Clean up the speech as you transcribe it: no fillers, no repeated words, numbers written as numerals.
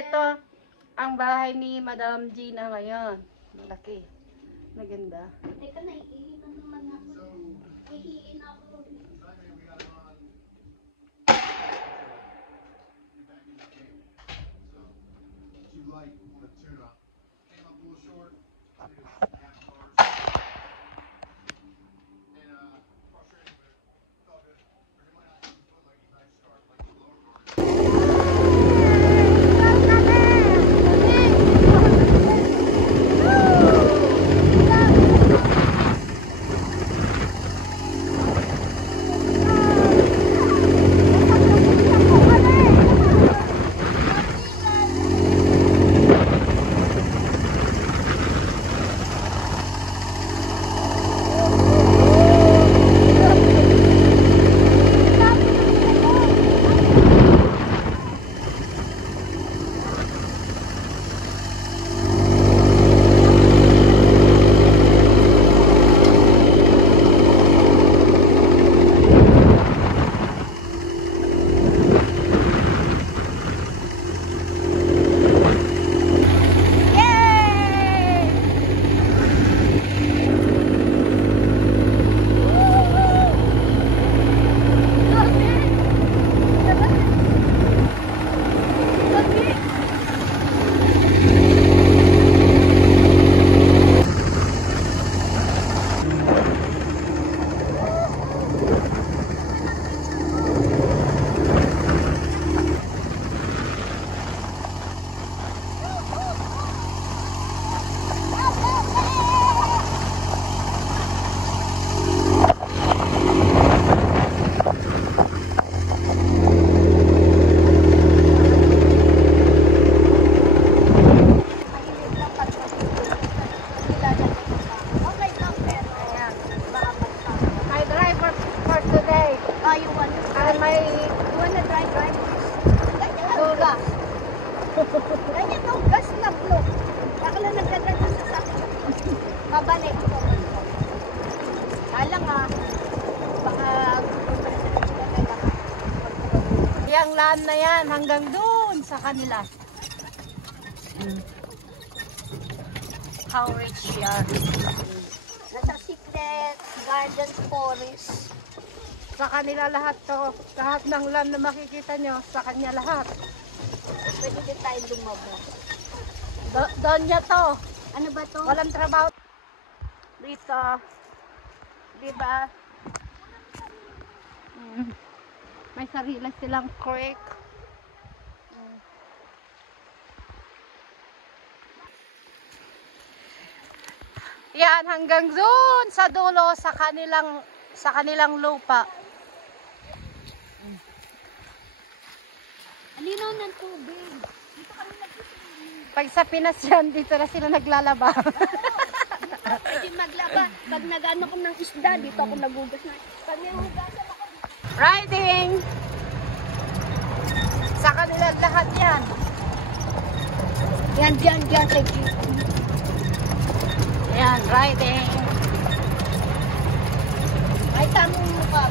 Ito ang bahay ni Madam Gina ngayon. Malaki. Maganda. Teka, naiihi na naman ako. Ihiin ako. Ganyan ang gas na blok. Bakla nagdadala sa sakit. Pabalik ko. Alang baka yung land na yan hanggang doon sa kanila. How rich yan. nasa Secret Garden Forest. Sa kanila lahat to. Lahat ng land na makikita nyo, sa kanya lahat. Pwede din tayo lumabas. Doon niya to. Ano ba to? Walang trabaho. Dito. Diba? May sarili silang creek. Yan, hanggang doon sa dulo sa kanilang lupa. Alinaw ng tubig. Dito kami nagsisimili. Pag sa Pinas yan, dito na sila naglalaba. Pwede maglaba. Pag nag-ano ko ng isda, dito ako nagugas na. Pag may hugasan ako. Riding! Sa kanila lahat yan. Yan, dyan, kay Jeep. Yan, riding. Ay, tamang mukha.